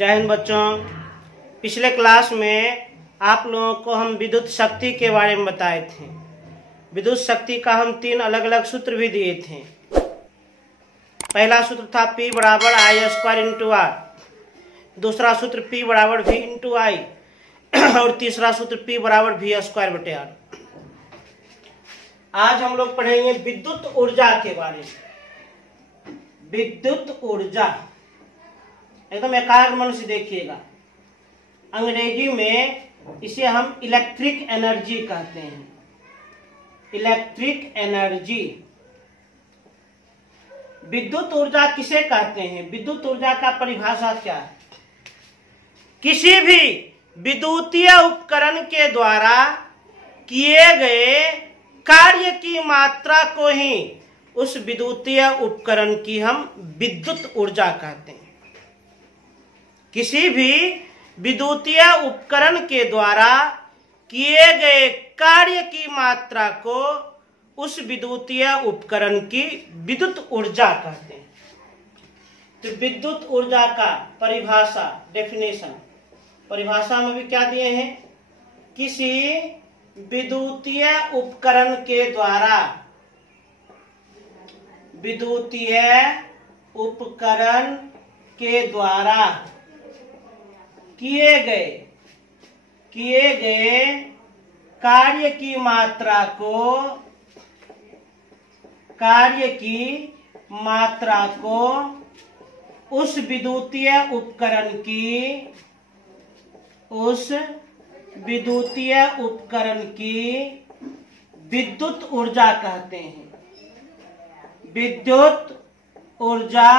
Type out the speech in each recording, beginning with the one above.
जय हिंद बच्चों। पिछले क्लास में आप लोगों को हम विद्युत शक्ति के बारे में बताए थे। विद्युत शक्ति का हम 3 अलग अलग सूत्र भी दिए थे। पहला सूत्र था P बराबर I स्क्वायर इंटू आर, दूसरा सूत्र P बराबर V इंटू आई और तीसरा सूत्र P बराबर V स्क्वायर बटे आर। आज हम लोग पढ़ेंगे विद्युत ऊर्जा के बारे में। विद्युत ऊर्जा एकदम एकाग्र मन से देखिएगा। अंग्रेजी में इसे हम इलेक्ट्रिक एनर्जी कहते हैं। Electric energy. विद्युत ऊर्जा किसे कहते हैं? विद्युत ऊर्जा का परिभाषा क्या है? किसी भी विद्युतीय उपकरण के द्वारा किए गए कार्य की मात्रा को ही उस विद्युतीय उपकरण की हम विद्युत ऊर्जा कहते हैं। किसी भी विद्युतीय उपकरण के द्वारा किए गए कार्य की मात्रा को उस विद्युतीय उपकरण की विद्युत ऊर्जा कहते हैं। तो विद्युत ऊर्जा का परिभाषा, डेफिनेशन, परिभाषा में भी क्या दिए हैं? किसी विद्युतीय उपकरण के द्वारा, विद्युतीय उपकरण के द्वारा किए गए कार्य की मात्रा को उस विद्युतीय उपकरण की विद्युत ऊर्जा कहते हैं। विद्युत ऊर्जा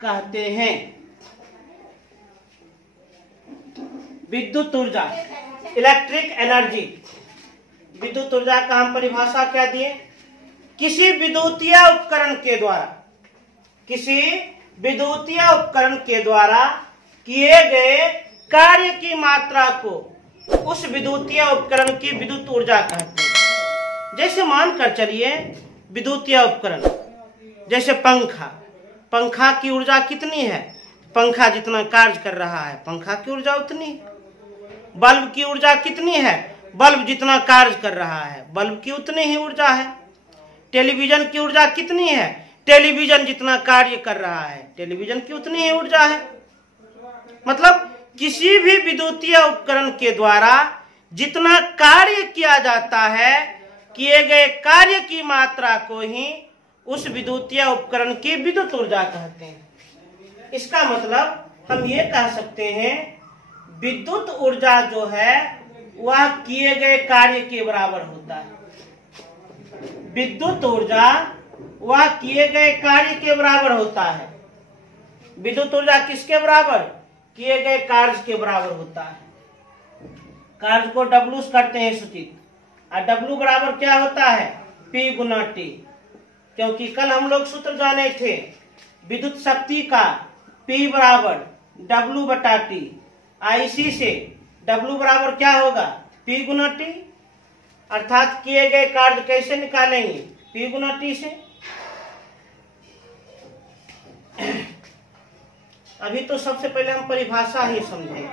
कहते हैं। विद्युत ऊर्जा, इलेक्ट्रिक एनर्जी। विद्युत ऊर्जा का हम परिभाषा क्या दिए? किसी विद्युतीय उपकरण के द्वारा किए गए कार्य की मात्रा को उस विद्युतीय उपकरण की विद्युत ऊर्जा कहते हैं। जैसे मानकर चलिए विद्युतीय उपकरण, जैसे पंखा की ऊर्जा कितनी है? पंखा जितना कार्य कर रहा है पंखा की ऊर्जा उतनी है। बल्ब की ऊर्जा कितनी है? बल्ब जितना कार्य कर रहा है बल्ब की उतनी ही ऊर्जा है। टेलीविजन की ऊर्जा कितनी है? टेलीविजन जितना कार्य कर रहा है टेलीविजन की उतनी ही ऊर्जा है। मतलब किसी भी विद्युतीय उपकरण के द्वारा जितना कार्य किया जाता है, किए गए कार्य की मात्रा को ही उस विद्युतीय उपकरण की विद्युत ऊर्जा कहते हैं। इसका मतलब हम ये कह सकते हैं विद्युत ऊर्जा जो है वह किए गए कार्य के बराबर होता है। विद्युत ऊर्जा वह किए गए कार्य के बराबर होता है। विद्युत ऊर्जा किसके बराबर? किए गए कार्य के बराबर होता है। कार्य को W करते हैं सूचित, और W बराबर क्या होता है? P गुना T। क्योंकि कल हम लोग सूत्र जाने थे विद्युत शक्ति का P बराबर W बटा T। इसी से W बराबर क्या होगा? P गुना T। अर्थात किए गए कार्य कैसे निकालेंगे? P गुना T से। अभी तो सबसे पहले हम परिभाषा ही समझें।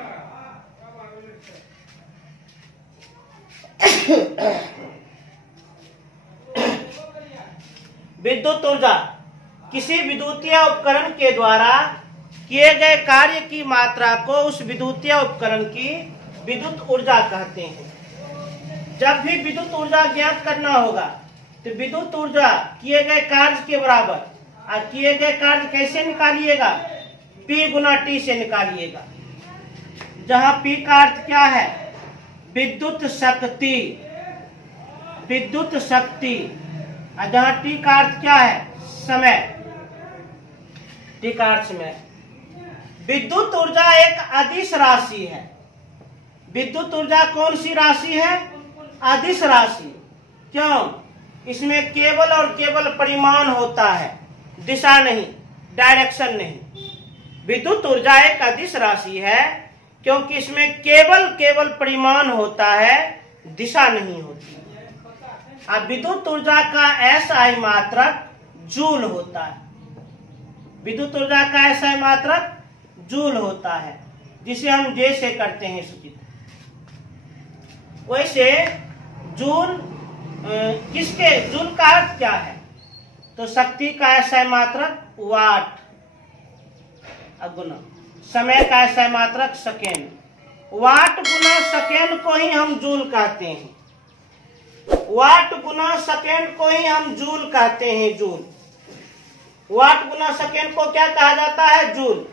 विद्युत ऊर्जा किसी विद्युतीय उपकरण के द्वारा किए गए कार्य की मात्रा को उस विद्युतीय उपकरण की विद्युत ऊर्जा कहते हैं। जब भी विद्युत ऊर्जा ज्ञात करना होगा तो विद्युत ऊर्जा किए गए कार्य के बराबर, और किए गए कार्य कैसे निकालिएगा? P गुना T से निकालिएगा। जहां P का अर्थ क्या है? विद्युत शक्ति। विद्युत शक्ति। और जहां T का अर्थ क्या है? समय। T का अर्थ समय। विद्युत ऊर्जा एक अदिश राशि है। विद्युत ऊर्जा कौन सी राशि है? अदिश राशि। क्यों? इसमें केवल और केवल परिमाण होता है, दिशा नहीं, डायरेक्शन नहीं। विद्युत ऊर्जा एक अदिश राशि है क्योंकि इसमें केवल परिमाण होता है, दिशा नहीं होती। अब विद्युत ऊर्जा का SI मात्रक जूल होता है। विद्युत ऊर्जा का SI मात्रक जूल होता है। जिसे हम जे से करते हैं सूचित। वैसे जूल जूल का अर्थ क्या है? तो शक्ति का SI मात्रक वाट गुना समय का SI मात्रक सेकेंड। वाट गुना सेकेंड को ही हम जूल कहते हैं। वाट गुना सेकेंड को ही हम जूल कहते हैं। जूल, वाट गुना सेकेंड को क्या कहा जाता है? जूल।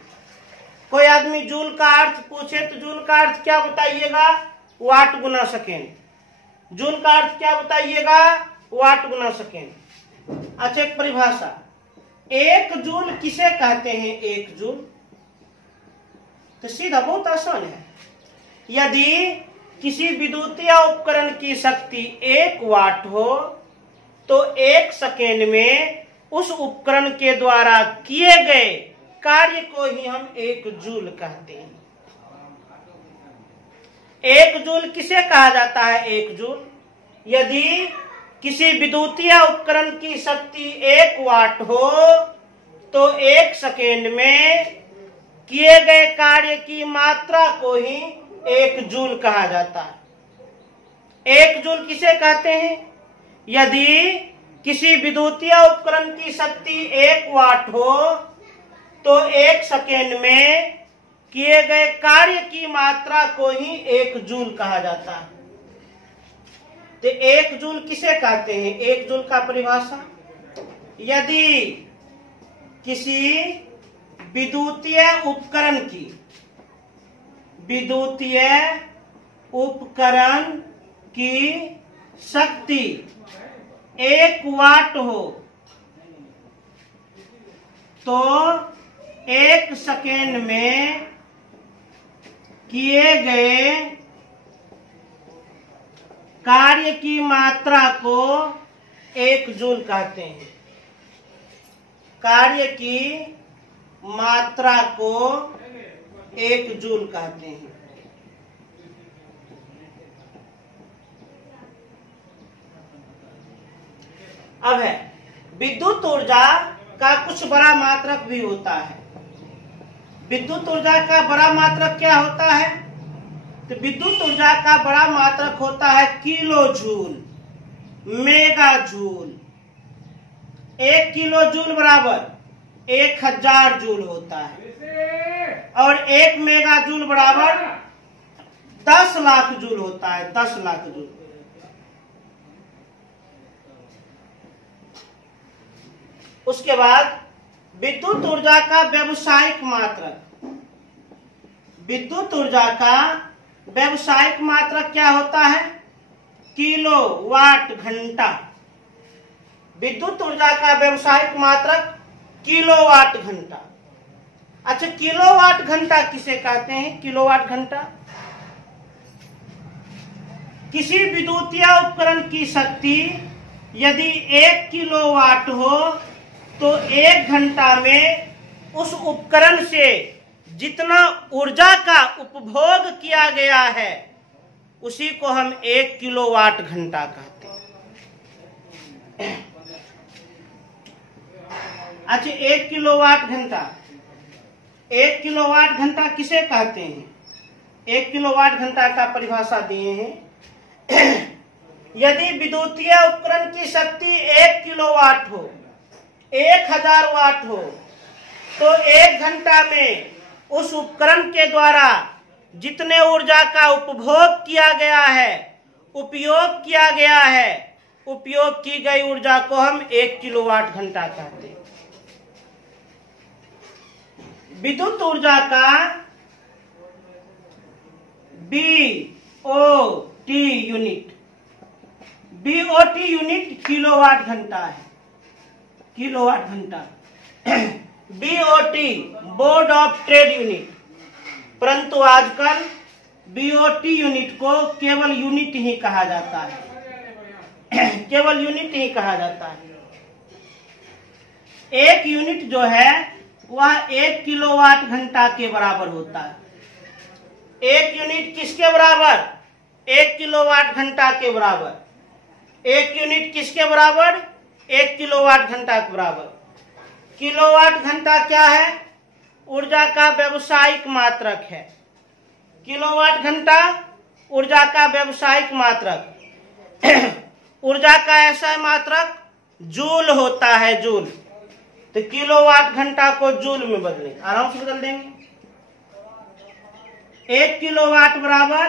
कोई आदमी जूल का अर्थ पूछे तो जूल का अर्थ क्या बताइएगा? वाट गुना सेकेंड। जूल का अर्थ क्या बताइएगा? वाट गुना सेकेंड। अच्छा, एक परिभाषा, एक जूल किसे कहते हैं? एक जूल तो सीधा बहुत आसान है। यदि किसी विद्युतीय उपकरण की शक्ति 1 वाट हो तो 1 सेकेंड में उस उपकरण के द्वारा किए गए कार्य को ही हम 1 जूल कहते हैं। 1 जूल किसे कहा जाता है? 1 जूल यदि किसी विद्युतीय उपकरण की शक्ति 1 वाट हो तो 1 सेकेंड में किए गए कार्य की मात्रा को ही 1 जूल कहा जाता है। 1 जूल किसे कहते हैं? यदि किसी विद्युतीय उपकरण की शक्ति 1 वाट हो तो 1 सेकेंड में किए गए कार्य की मात्रा को ही 1 जूल कहा जाता है। तो 1 जूल किसे कहते हैं? 1 जूल का परिभाषा, यदि किसी विद्युतीय उपकरण की शक्ति 1 वाट हो तो 1 सेकेंड में किए गए कार्य की मात्रा को 1 जूल कहते हैं। कार्य की मात्रा को 1 जूल कहते हैं। अब है, विद्युत ऊर्जा का कुछ बड़ा मात्रक भी होता है। विद्युत ऊर्जा का बड़ा मात्रक क्या होता है? तो विद्युत ऊर्जा का बड़ा मात्रक होता है kilo joule, mega joule. 1 kilo joule बराबर 1000 जूल होता है और 1 मेगा जूल बराबर 10 लाख जूल होता है। 10 लाख जूल। उसके बाद विद्युत ऊर्जा का व्यावसायिक मात्रक। विद्युत ऊर्जा का व्यावसायिक मात्रक क्या होता है? किलो वाट घंटा। विद्युत ऊर्जा का व्यावसायिक मात्रक किलोवाट घंटा। अच्छा, किलोवाट घंटा किसे कहते हैं? किलोवाट घंटा किसी विद्युतीय उपकरण की शक्ति यदि 1 किलोवाट हो तो 1 घंटा में उस उपकरण से जितना ऊर्जा का उपभोग किया गया है उसी को हम 1 किलोवाट घंटा कहते हैं। अच्छा, 1 किलोवाट घंटा, 1 किलोवाट घंटा किसे कहते हैं? 1 किलोवाट घंटा का परिभाषा दिए हैं। यदि विद्युतीय उपकरण की शक्ति 1 किलोवाट हो, 1000 वाट हो तो 1 घंटा में उस उपकरण के द्वारा जितने ऊर्जा का उपभोग किया गया है, उपयोग किया गया है, उपयोग की गई ऊर्जा को हम 1 किलोवाट घंटा कहते हैं। विद्युत ऊर्जा का BOT unit, BOT unit kilowatt घंटा है। किलोवाट घंटा BOT board of trade unit, परंतु आजकल बीओटी यूनिट को केवल यूनिट ही कहा जाता है। केवल यूनिट ही कहा जाता है। 1 यूनिट जो है वह 1 किलोवाट घंटा के बराबर होता है। 1 यूनिट किसके बराबर? 1 किलोवाट घंटा के बराबर। 1 यूनिट किसके बराबर? 1 किलोवाट घंटा के बराबर। किलोवाट घंटा क्या है? ऊर्जा का व्यावसायिक मात्रक है। किलोवाट घंटा ऊर्जा का व्यवसायिक मात्रक। ऊर्जा का ऐसा मात्रक जूल होता है, जूल। तो किलोवाट घंटा को जूल में बदलेंगे, आराम से बदल देंगे। 1 किलोवाट बराबर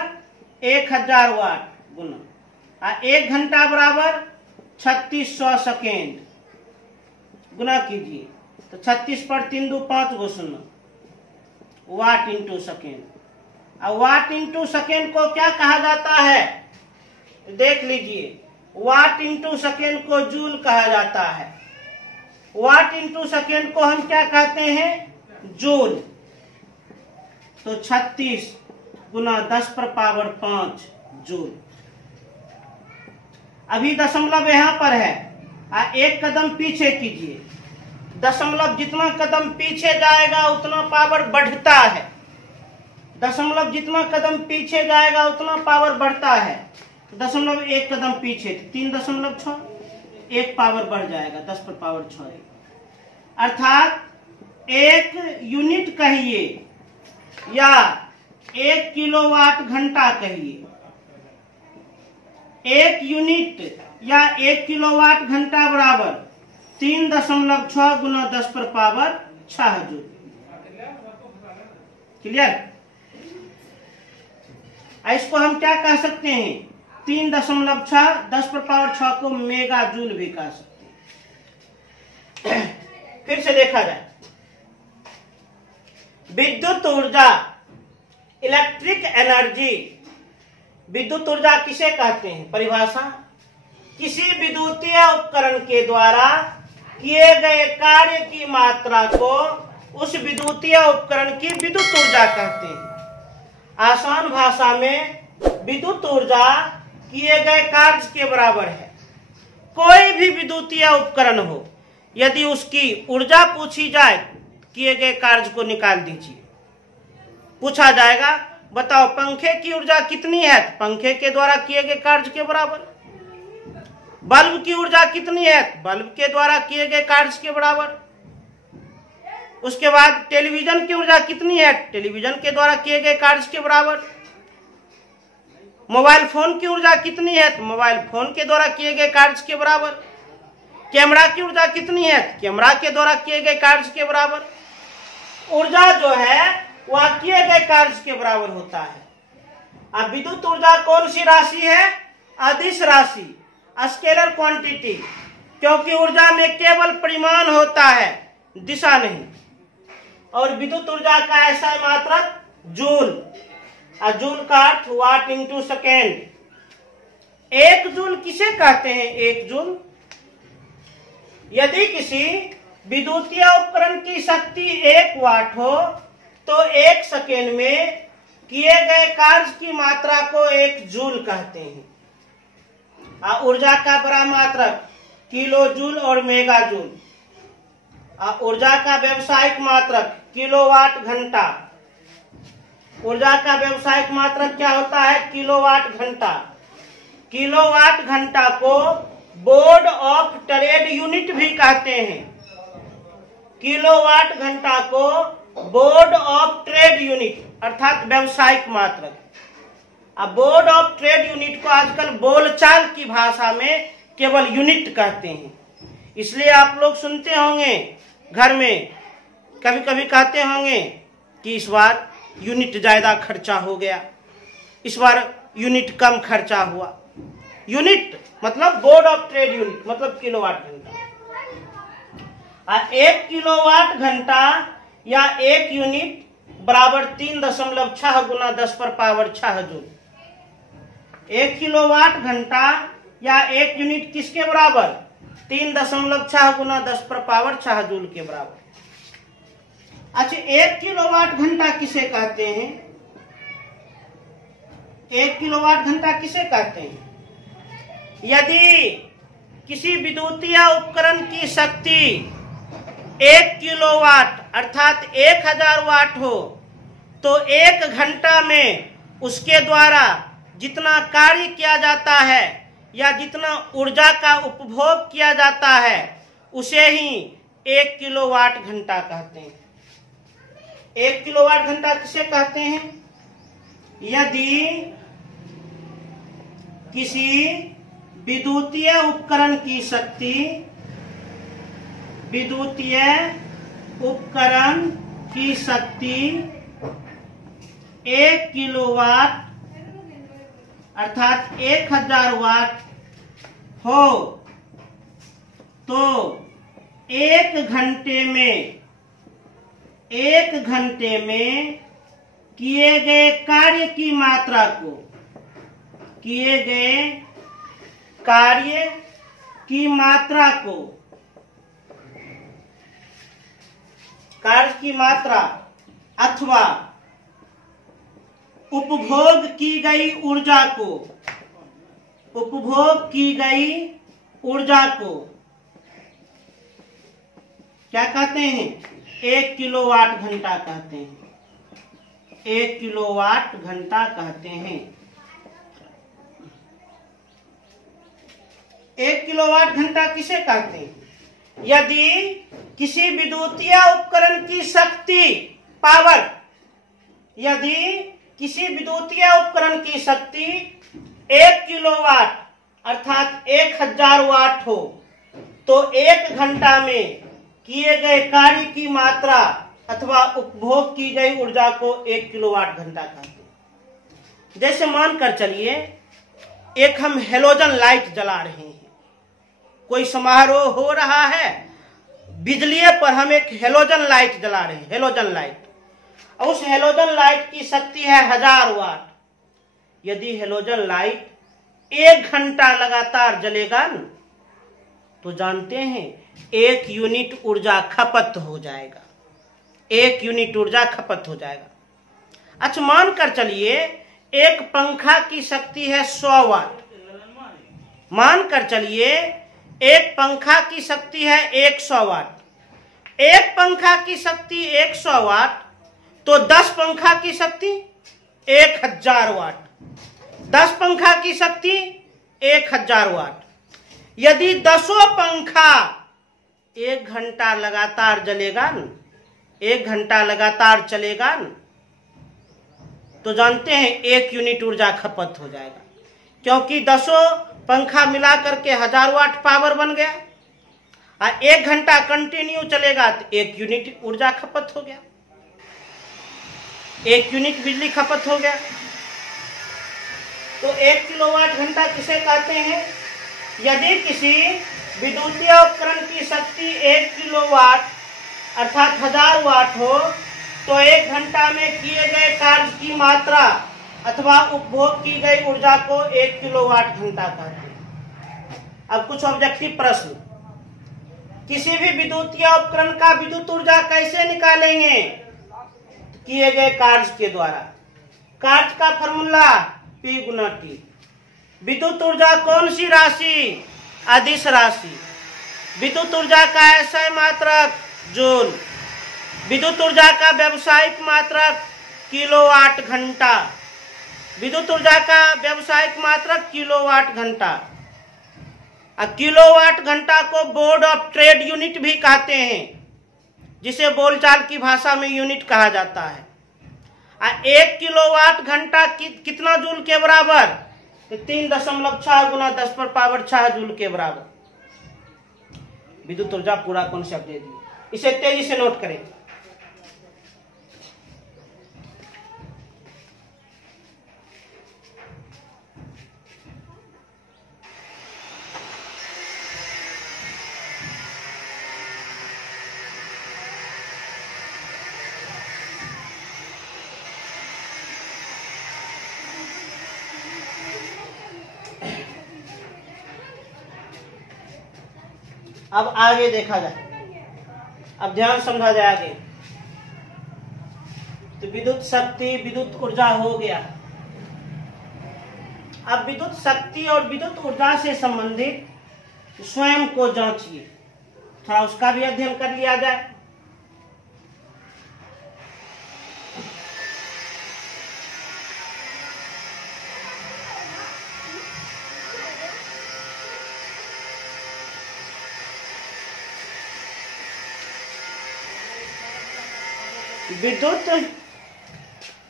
1000 वाट गुना 1 घंटा बराबर 3600 सेकेंड गुना कीजिए। तो 36 पर 3 2 5 गो 0 वाट इंटू सेकेंड। अब वाट इंटू सेकेंड को क्या कहा जाता है, देख लीजिए। वाट इंटू सेकेंड को जूल कहा जाता है। वाट इंटू सेकेंड को हम क्या कहते हैं, जूल। तो 36 गुना 10 पर पावर 5 जूल। अभी दशमलव यहां पर है, एक कदम पीछे कीजिए। दशमलव जितना कदम पीछे जाएगा उतना पावर बढ़ता है। दशमलव जितना कदम पीछे जाएगा उतना पावर बढ़ता है। दशमलव 1 कदम पीछे 3.6, 1 पावर बढ़ जाएगा 10 पर पावर 6। अर्थात 1 यूनिट कहिए या 1 किलोवाट घंटा कहिए, 1 यूनिट या 1 किलोवाट घंटा बराबर 3.6 गुना 10 पर पावर 6 जूल। क्लियर? इसको हम क्या कह सकते हैं, 3.6 10 पर पावर 6 को मेगा जूल भी कह सकते हैं। फिर से देखा जाए, विद्युत ऊर्जा, इलेक्ट्रिक एनर्जी। विद्युत ऊर्जा किसे कहते हैं, परिभाषा, किसी विद्युतीय उपकरण के द्वारा किए गए कार्य की मात्रा को उस विद्युतीय उपकरण की विद्युत ऊर्जा कहते हैं। आसान भाषा में विद्युत ऊर्जा किए गए कार्य के बराबर है। कोई भी विद्युतीय उपकरण हो, यदि उसकी ऊर्जा पूछी जाए, किए गए कार्य को निकाल दीजिए। पूछा जाएगा बताओ पंखे की ऊर्जा कितनी है, पंखे के द्वारा किए गए कार्य के बराबर। बल्ब की ऊर्जा कितनी है, बल्ब के द्वारा किए गए कार्य के बराबर। उसके बाद टेलीविजन की ऊर्जा कितनी है, टेलीविजन के द्वारा किए गए कार्य के बराबर। मोबाइल फोन की ऊर्जा कितनी है, तो मोबाइल फोन के द्वारा किए गए कार्य के बराबर। कैमरा की ऊर्जा कितनी है, कैमरा के द्वारा किए गए कार्य के बराबर। ऊर्जा जो है वह किए गए कार्य के बराबर होता है। अब विद्युत ऊर्जा कौन सी राशि है, अदिश राशि, स्केलर क्वांटिटी, क्योंकि ऊर्जा में केवल परिमाण होता है, दिशा नहीं। और विद्युत ऊर्जा का ऐसा मात्रक जूल, जूल का अर्थ वाट इंटू सेकेंड। 1 जूल किसे कहते हैं, 1 जूल, यदि किसी विद्युतीय उपकरण की शक्ति 1 वाट हो तो 1 सेकेंड में किए गए कार्य की मात्रा को 1 जूल कहते हैं। ऊर्जा का बड़ा मात्रक किलो जूल और मेगा जूल। ऊर्जा का व्यवसायिक मात्रक किलोवाट घंटा। ऊर्जा का व्यवसायिक मात्रक क्या होता है, किलोवाट घंटा। किलोवाट घंटा को बोर्ड ऑफ ट्रेड यूनिट भी कहते हैं। किलोवाट घंटा को बोर्ड ऑफ ट्रेड यूनिट अर्थात व्यवसायिक मात्रक। अब बोर्ड ऑफ ट्रेड यूनिट को आजकल बोलचाल की भाषा में केवल यूनिट कहते हैं। इसलिए आप लोग सुनते होंगे घर में, कभी कभी कहते होंगे कि इस बार यूनिट ज्यादा खर्चा हो गया, इस बार यूनिट कम खर्चा हुआ। यूनिट मतलब बोर्ड ऑफ ट्रेड यूनिट मतलब किलोवाट घंटा। 1 किलोवाट घंटा या 1 यूनिट बराबर 3.6 गुना 10 पर पावर 6 जूल। 1 किलोवाट घंटा या 1 यूनिट किसके बराबर, 3.6 गुना 10 पर पावर 6 जूल के बराबर। अच्छा, 1 किलोवाट घंटा किसे कहते हैं, 1 किलोवाट घंटा किसे कहते हैं, यदि किसी विद्युतीय उपकरण की शक्ति 1 किलोवाट अर्थात 1000 वाट हो तो 1 घंटा में उसके द्वारा जितना कार्य किया जाता है या जितना ऊर्जा का उपभोग किया जाता है उसे ही 1 किलोवाट घंटा कहते हैं। 1 किलोवाट घंटा किसे कहते हैं, यदि किसी विद्युतीय उपकरण की शक्ति 1 किलोवाट अर्थात 1000 वाट हो तो 1 घंटे में किए गए कार्य की मात्रा को कार्य की मात्रा अथवा उपभोग की गई ऊर्जा को क्या कहते हैं? 1 किलोवाट घंटा कहते हैं। 1 किलोवाट घंटा कहते हैं। 1 किलोवाट घंटा किसे कहते हैं? यदि किसी विद्युतीय उपकरण की शक्ति किसी विद्युतीय उपकरण की शक्ति 1 किलोवाट अर्थात 1000 वाट हो तो 1 घंटा में किए गए कार्य की मात्रा अथवा उपभोग की गई ऊर्जा को 1 किलोवाट घंटा कहते हैं। जैसे मानकर चलिए एक हम हेलोजन लाइट जला रहे हैं, कोई समारोह हो रहा है, बिजली पर हम एक हेलोजन लाइट जला रहे हैं, हेलोजन लाइट, और उस हेलोजन लाइट की शक्ति है 1000 वाट। यदि हेलोजन लाइट 1 घंटा लगातार जलेगा न, तो जानते हैं 1 यूनिट ऊर्जा खपत हो जाएगा। 1 यूनिट ऊर्जा खपत हो जाएगा। अच्छा मानकर चलिए एक पंखा की शक्ति है 100 वाट। मानकर चलिए एक पंखा की शक्ति है 100 वाट। एक पंखा की शक्ति 100 वाट तो 10 पंखा की शक्ति 1000 वाट। 10 पंखा की शक्ति 1000 वाट। यदि 10 पंखा 1 घंटा लगातार जलेगा न, 1 घंटा लगातार चलेगा न, तो जानते हैं 1 यूनिट ऊर्जा खपत हो जाएगा, क्योंकि 10 पंखा मिला करके 1000 वाट पावर बन गया। और 1 घंटा कंटिन्यू चलेगा तो 1 यूनिट ऊर्जा खपत हो गया, 1 यूनिट बिजली खपत हो गया। तो 1 किलोवाट घंटा किसे कहते हैं? यदि किसी विद्युतीय उपकरण की शक्ति 1 किलोवाट अर्थात 1000 वाट हो तो 1 घंटा में किए गए कार्य की मात्रा अथवा उपभोग की गई ऊर्जा को 1 किलोवाट घंटा कहते हैं। अब कुछ ऑब्जेक्टिव प्रश्न। किसी भी विद्युतीय उपकरण का विद्युत ऊर्जा कैसे निकालेंगे? किए गए कार्य के द्वारा। कार्य का फॉर्मूला P गुना T। विद्युत ऊर्जा कौन सी राशि? अदिश राशि। विद्युत ऊर्जा का SI मात्रक जूल। विद्युत ऊर्जा का व्यावसायिक मात्रक किलोवाट घंटा। विद्युत ऊर्जा का व्यावसायिक मात्रक किलोवाट घंटा। किलोवाट घंटा को बोर्ड ऑफ ट्रेड यूनिट भी कहते हैं, जिसे बोलचाल की भाषा में यूनिट कहा जाता है। 1 किलोवाट घंटा कितना जूल के बराबर? 3.6 गुना 10 पर पावर 6 जूल के बराबर। विद्युत ऊर्जा पूरा कॉन्सेप्ट दे दिए, इसे तेजी से नोट करें। अब आगे देखा जाए, अब ध्यान समझा जाए आगे। तो विद्युत शक्ति विद्युत ऊर्जा हो गया। अब विद्युत शक्ति और विद्युत ऊर्जा से संबंधित स्वयं को जांचिए, थोड़ा उसका भी अध्ययन कर लिया जाए।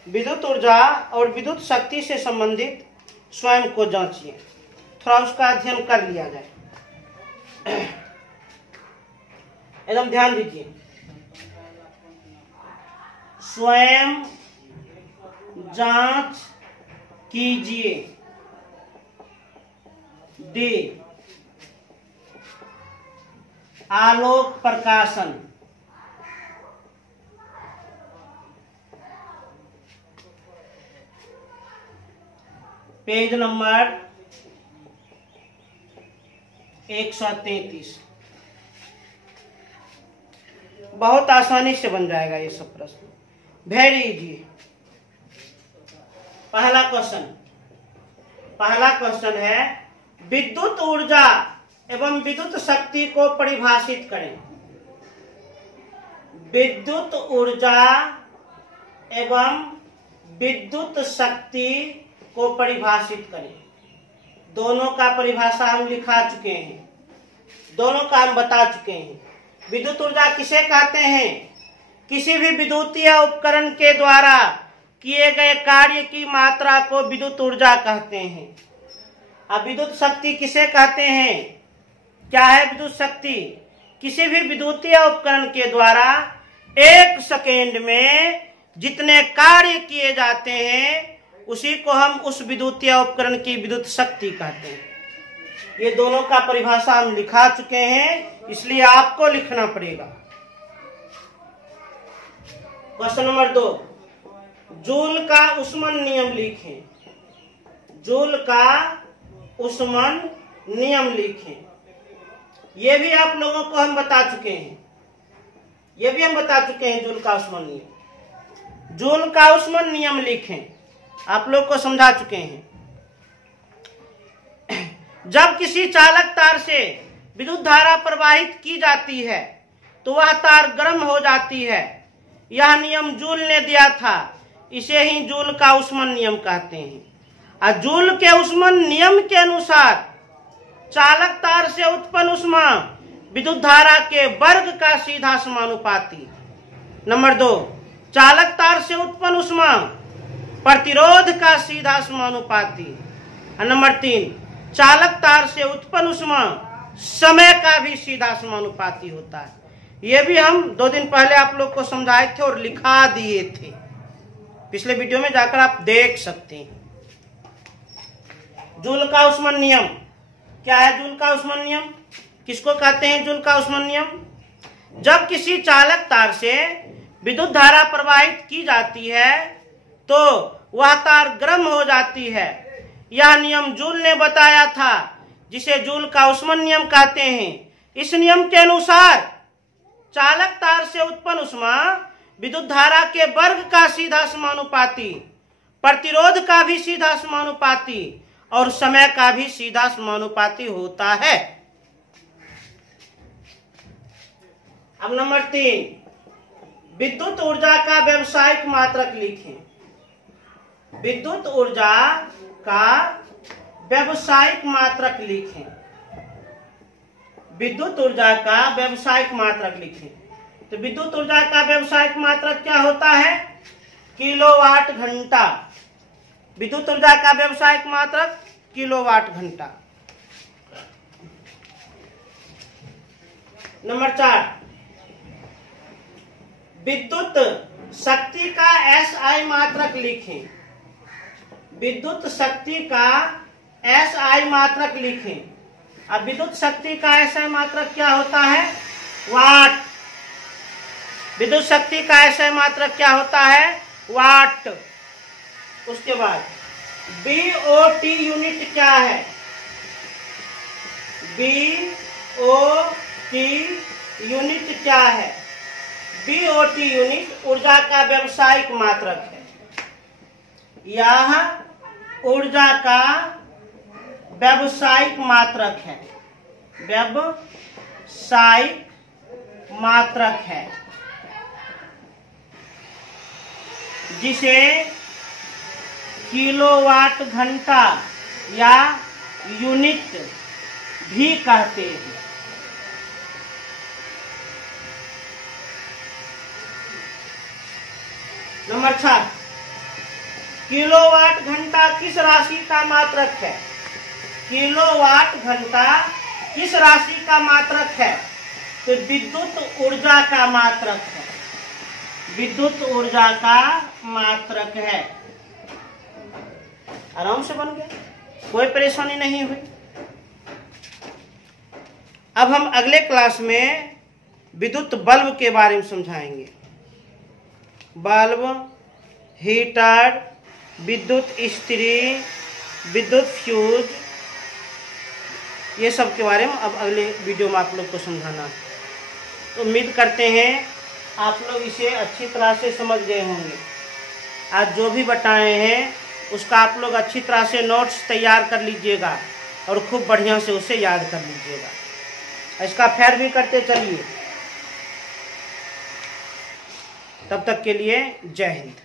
विद्युत ऊर्जा और विद्युत शक्ति से संबंधित स्वयं को जांचिए। थोड़ा उसका अध्ययन कर लिया जाए। एकदम ध्यान दीजिए। स्वयं जांच कीजिए। डी, आलोक प्रकाशन। Page number 133। बहुत आसानी से बन जाएगा ये सब प्रश्न, वेरी इजी। पहला क्वेश्चन है विद्युत ऊर्जा एवं विद्युत शक्ति को परिभाषित करें। विद्युत ऊर्जा एवं विद्युत शक्ति को परिभाषित करें। दोनों का परिभाषा हम लिखा चुके हैं, दोनों का हम बता चुके हैं। विद्युत ऊर्जा किसे कहते हैं? किसी भी विद्युतीय उपकरण के द्वारा किए गए कार्य की मात्रा को विद्युत ऊर्जा कहते हैं। अब विद्युत शक्ति किसे कहते हैं? क्या है विद्युत शक्ति? किसी भी विद्युतीय उपकरण के द्वारा 1 सेकेंड में जितने कार्य किए जाते हैं उसी को हम उस विद्युतीय उपकरण की विद्युत शक्ति कहते हैं। ये दोनों का परिभाषा हम लिखा चुके हैं, इसलिए आपको लिखना पड़ेगा। क्वेश्चन नंबर 2, जूल का उष्मन नियम लिखें। जूल का उष्मन नियम लिखें। ये भी आप लोगों को हम बता चुके हैं, जूल का उष्मन नियम। जूल का उष्मन नियम लिखें, आप लोग को समझा चुके हैं। जब किसी चालक तार से विद्युत धारा प्रवाहित की जाती है तो वह तार गर्म हो जाती है। यह नियम जूल ने दिया था, इसे ही जूल का उष्मन नियम कहते हैं। और जूल के उष्मन नियम के अनुसार चालक तार से उत्पन्न ऊष्मा विद्युत धारा के वर्ग का सीधा समानुपाती। नंबर 2, चालक तार से उत्पन्न ऊष्मा प्रतिरोध का सीधा समानुपाती। और नंबर 3, चालक तार से उत्पन्न ऊष्मा समय का भी सीधा समानुपाती होता है। यह भी हम 2 दिन पहले आप लोग को समझाए थे और लिखा दिए थे, पिछले वीडियो में जाकर आप देख सकते हैं। जूल का उष्मन नियम क्या है? जूल का उष्मन नियम किसको कहते हैं? जूल का उष्मन नियम, जब किसी चालक तार से विद्युत धारा प्रवाहित की जाती है तो वह तार गर्म हो जाती है। यह नियम जूल ने बताया था, जिसे जूल का उष्मन नियम कहते हैं। इस नियम के अनुसार चालक तार से उत्पन्न ऊष्मा विद्युत धारा के वर्ग का सीधा समानुपाती, प्रतिरोध का भी सीधा समानुपाती और समय का भी सीधा समानुपाती होता है। अब नंबर 3, विद्युत ऊर्जा का व्यावसायिक मात्रक लिखें। विद्युत ऊर्जा का व्यावसायिक मात्रक लिखें। विद्युत ऊर्जा का व्यावसायिक मात्रक लिखें। तो विद्युत ऊर्जा का व्यावसायिक मात्रक क्या होता है? किलोवाट घंटा। विद्युत ऊर्जा का व्यावसायिक मात्रक किलोवाट घंटा। नंबर 4, विद्युत शक्ति का एसआई मात्रक लिखें। विद्युत शक्ति का एसआई मात्रक लिखें। अब विद्युत शक्ति का एसआई मात्रक क्या होता है? वाट। विद्युत शक्ति का एसआई मात्रक क्या होता है? वाट। उसके बाद बीओटी यूनिट क्या है? बीओटी यूनिट क्या है? बीओटी यूनिट ऊर्जा का व्यावसायिक मात्रक है। यह ऊर्जा का व्यावसायिक मात्रक है, व्यावसायिक मात्रक है, जिसे किलोवाट घंटा या यूनिट भी कहते हैं। नंबर 6, किलोवाट घंटा किस राशि का मात्रक है? किलोवाट घंटा किस राशि का मात्रक है? तो विद्युत ऊर्जा का मात्रक है, विद्युत ऊर्जा का मात्रक है। आराम से बन गया, कोई परेशानी नहीं हुई। अब हम अगले क्लास में विद्युत बल्ब के बारे में समझाएंगे। बल्ब, हीटर, विद्युत इस्त्री, विद्युत फ्यूज, ये सब के बारे में अब अगले वीडियो में आप लोग को समझाना है। तो उम्मीद करते हैं आप लोग इसे अच्छी तरह से समझ गए होंगे। आज जो भी बताए हैं उसका आप लोग अच्छी तरह से नोट्स तैयार कर लीजिएगा और खूब बढ़िया से उसे याद कर लीजिएगा। इसका फैर भी करते चलिए। तब तक के लिए जय हिंद।